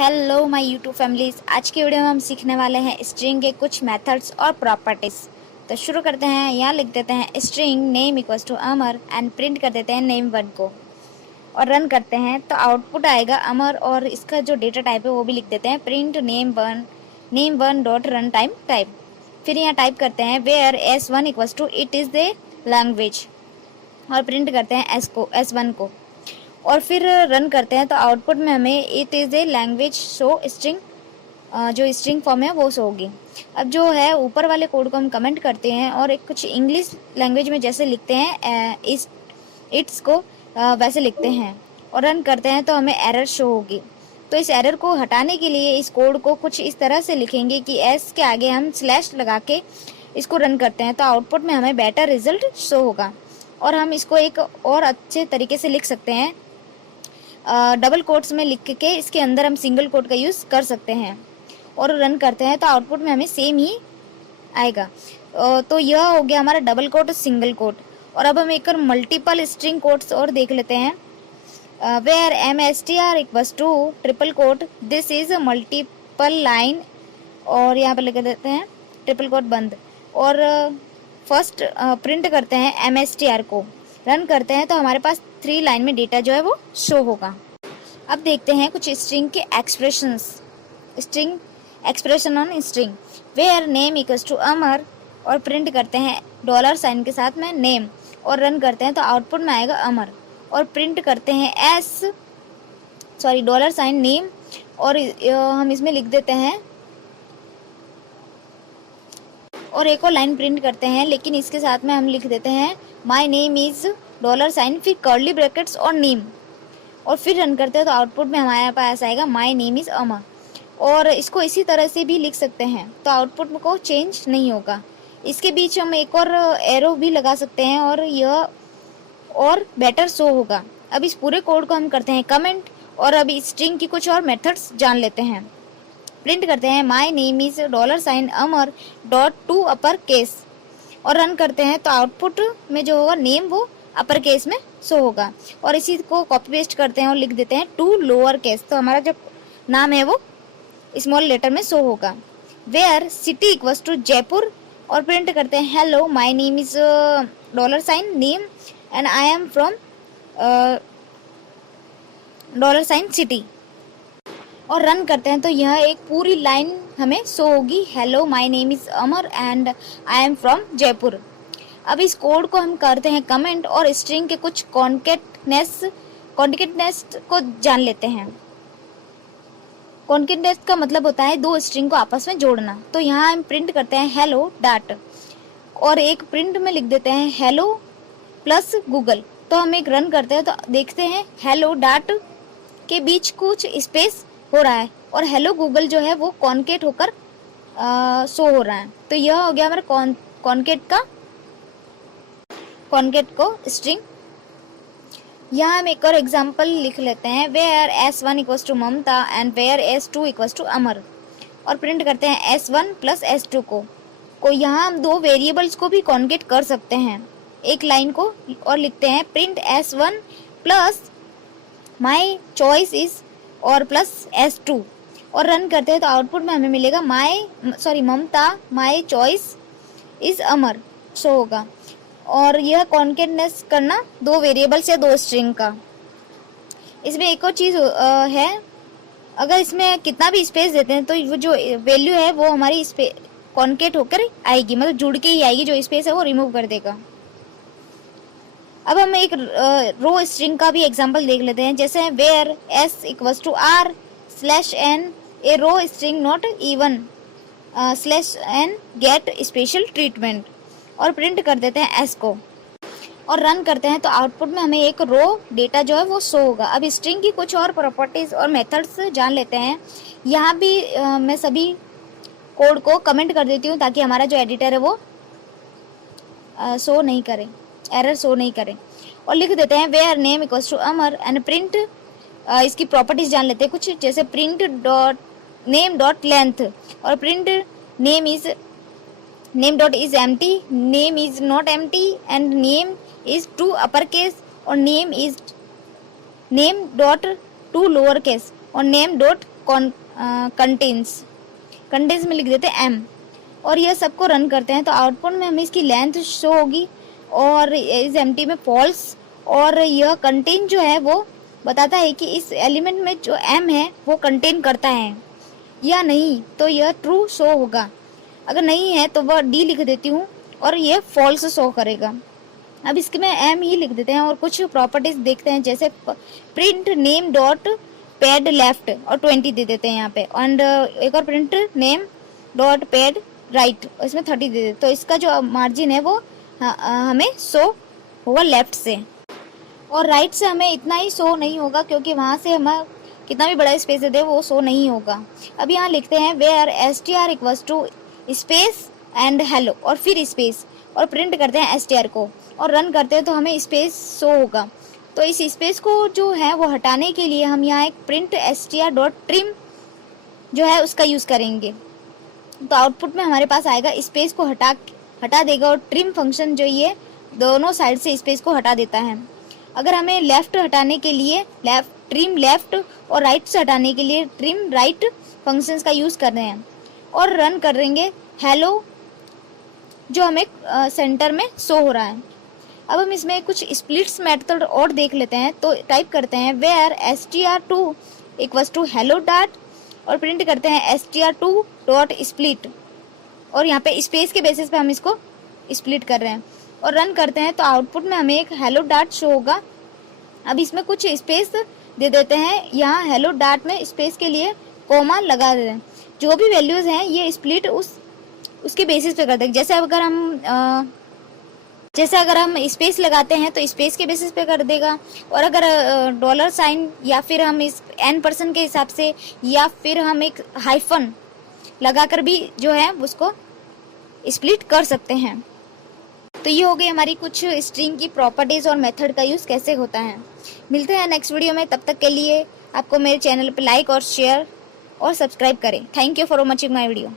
Hello my YouTube families. आज की video में हम सीखने वाले हैं स्ट्रिंग के कुछ मेथड्स और प्रॉपर्टीज। तो शुरू करते हैं। यहाँ लिख देते हैं string name equals to Amar and print कर देते हैं नेम 1 को और रन करते हैं तो आउटपुट आएगा अमर और इसका जो डेटा टाइप है वो भी लिख देते हैं print name one dot run time type. फिर यहाँ टाइप करते हैं where S1 equals to it is the language और प्रिंट करते हैं S1 को और फिर रन करते हैं तो आउटपुट में हमें it is a language show string, जो स्ट्रिंग फॉर्म है वो शो होगी। अब जो है ऊपर वाले कोड को हम कमेंट करते हैं और एक कुछ इंग्लिश लैंग्वेज में जैसे लिखते हैं इट्स को वैसे लिखते हैं और रन करते हैं तो हमें एरर शो होगी। तो इस एरर को हटाने के लिए इस कोड को कुछ इस तरह से लिखेंगे कि एस के आगे हम स्लैश लगा के इसको रन करते हैं तो आउटपुट में हमें बेटर रिजल्ट शो होगा। और हम इसको एक और अच्छे तरीके से लिख सकते हैं, डबल कोट्स में लिख के इसके अंदर हम सिंगल कोट का यूज़ कर सकते हैं और रन करते हैं तो आउटपुट में हमें सेम ही आएगा। तो यह हो गया हमारा डबल कोट और सिंगल कोट। और अब हम एक और मल्टीपल स्ट्रिंग कोट्स और देख लेते हैं। Var MSTR equals to triple quote this is multiple line और यहाँ पर लिख देते हैं ट्रिपल कोट बंद और फर्स्ट प्रिंट करते हैं MSTR को, रन करते हैं तो हमारे पास 3 लाइन में डेटा जो है वो शो होगा। अब देखते हैं कुछ स्ट्रिंग के string expression on string. Where name equals to Amar और प्रिंट करते हैं $साइन के साथ में नेम और रन करते हैं तो आउटपुट में आएगा अमर और प्रिंट करते हैं $साइन नेम और हम इसमें लिख देते हैं और एक और लाइन प्रिंट करते हैं, लेकिन इसके साथ में हम लिख देते हैं माई नेम इज $साइन फिर कर्ली ब्रैकेट्स और नेम और फिर रन करते हैं तो आउटपुट में हमारे पास आएगा माई नेम इज अमर। और इसको इसी तरह से भी लिख सकते हैं तो आउटपुट को चेंज नहीं होगा। इसके बीच हम एक और एरो भी लगा सकते हैं और यह और बेटर शो होगा। अब इस पूरे कोड को हम करते हैं कमेंट और अब स्ट्रिंग की कुछ और मेथड्स जान लेते हैं। प्रिंट करते हैं माई नेम इज $साइन Amar dot to upper case और रन करते हैं तो आउटपुट में जो होगा नेम वो अपर केस में शो होगा। और इसी को कॉपी पेस्ट करते हैं और लिख देते हैं टू लोअर केस तो हमारा जो नाम है वो स्मॉल लेटर में शो होगा। Where city equals to Jaipur और प्रिंट करते हैं hello my name is $sign name and I am from $sign city और रन करते हैं तो यह एक पूरी लाइन हमें शो होगी hello my name is Amar and I am from Jaipur. अब इस कोड को हम करते हैं कमेंट और स्ट्रिंग के कुछ कॉन्केटनेस को जान लेते हैं। कॉन्केटनेस का मतलब होता है 2 स्ट्रिंग को आपस में जोड़ना। तो यहाँ हम प्रिंट करते हैं हेलो डॉट और एक प्रिंट में लिख देते हैं हेलो प्लस गूगल। तो हम एक रन करते हैं तो देखते हैं हेलो डॉट के बीच कुछ स्पेस हो रहा है और हेलो गूगल जो है वो कॉन्केट होकर शो हो रहा है। तो यह हो गया हमारा कॉन्केट को स्ट्रिंग। यहाँ हम एक और एग्जांपल लिख लेते हैं where S1 equals to Mamata and where S2 equals to Amar और प्रिंट करते हैं S1 प्लस S2 को यहाँ हम 2 वेरिएबल्स को भी कॉन्केट कर सकते हैं एक लाइन को और लिखते हैं print S1 plus my choice is और प्लस S2 और रन करते हैं तो आउटपुट में हमें मिलेगा Mamata my choice is Amar show होगा। और यह कॉन्केटनेस करना 2 वेरिएबल्स या 2 स्ट्रिंग का। इसमें एक और चीज़ है, अगर इसमें कितना भी स्पेस देते हैं तो वो जो वैल्यू है वो हमारी कॉन्केट होकर आएगी, मतलब जुड़ के ही आएगी, जो स्पेस है वो रिमूव कर देगा। अब हम एक रो स्ट्रिंग का भी एग्जांपल देख लेते हैं, जैसे var S equals to R slash N a raw string not even slash N get special treatment और प्रिंट कर देते हैं S को और रन करते हैं तो आउटपुट में हमें एक रो डेटा जो है वो शो होगा। अब स्ट्रिंग की कुछ और प्रॉपर्टीज और मेथड्स जान लेते हैं। यहाँ भी मैं सभी कोड को कमेंट कर देती हूँ ताकि हमारा जो एडिटर है वो शो नहीं करे, एरर शो नहीं करें और लिख देते हैं where name equals to Amar and print. इसकी प्रॉपर्टीज जान लेते हैं कुछ, जैसे प्रिंट नेम डॉट लेंथ और print name dot is empty, name is not empty and name is to upper case और name dot to lower case और name dot contains में लिख देते हैं m, और यह सबको रन करते हैं तो आउटपुट में हमें इसकी लेंथ शो होगी और इस एम्प्टी में फॉल्स, और यह कंटेन जो है वो बताता है कि इस एलिमेंट में जो m है वो कंटेन करता है या नहीं, तो यह ट्रू शो होगा। अगर नहीं है तो वह d लिख देती हूँ और यह फॉल्स शो करेगा। अब इसके में m ही लिख देते हैं और कुछ प्रॉपर्टीज देखते हैं, जैसे print name dot pad left और 20 दे देते हैं यहाँ पे, एंड एक और print name dot pad right, इसमें 30 दे देते, तो इसका जो मार्जिन है वो हमें शो होगा लेफ्ट से, और राइट से हमें इतना ही शो नहीं होगा क्योंकि वहाँ से हमें कितना भी बड़ा स्पेस दे वो शो नहीं होगा। अब यहाँ लिखते हैं var str equals to space and hello और फिर स्पेस, और प्रिंट करते हैं str को और रन करते हैं तो हमें स्पेस शो होगा। तो इस स्पेस को जो है वो हटाने के लिए हम यहाँ एक प्रिंट str डॉट ट्रिम जो है उसका यूज़ करेंगे, तो आउटपुट में हमारे पास आएगा स्पेस को हटा देगा, और ट्रिम फंक्शन जो ये दोनों साइड से स्पेस को हटा देता है। अगर हमें लेफ्ट हटाने के लिए ट्रिम लेफ्ट और राइट से हटाने के लिए ट्रिम राइट फंक्शंस का यूज़ कर रहे हैं और रन करेंगे हेलो जो हमें सेंटर में शो हो रहा है। अब हम इसमें कुछ स्प्लिट्स मेथड और देख लेते हैं, तो टाइप करते हैं var str2 equals to hello dot और प्रिंट करते हैं str2 डॉट स्प्लिट, और यहाँ पे स्पेस के बेसिस पे हम इसको स्प्लिट कर रहे हैं और रन करते हैं तो आउटपुट में हमें एक हेलो डॉट शो होगा। अब इसमें कुछ स्पेस दे देते हैं, यहाँ हेलो डॉट में स्पेस के लिए कोमा लगा देते हैं, जो भी वैल्यूज़ हैं ये स्प्लिट उसके बेसिस पे करते हैं। जैसे अगर हम स्पेस लगाते हैं तो स्पेस के बेसिस पे कर देगा, और अगर डॉलर साइन या फिर हम इस n% के हिसाब से या फिर हम एक हाइफन लगाकर भी जो है उसको स्प्लिट कर सकते हैं। तो ये हो गई हमारी कुछ स्ट्रिंग की प्रॉपर्टीज़ और मेथड का यूज़ कैसे होता है। मिलते हैं नेक्स्ट वीडियो में, तब तक के लिए आपको मेरे चैनल पर लाइक और शेयर और सब्सक्राइब करें। Thank you for watching my video.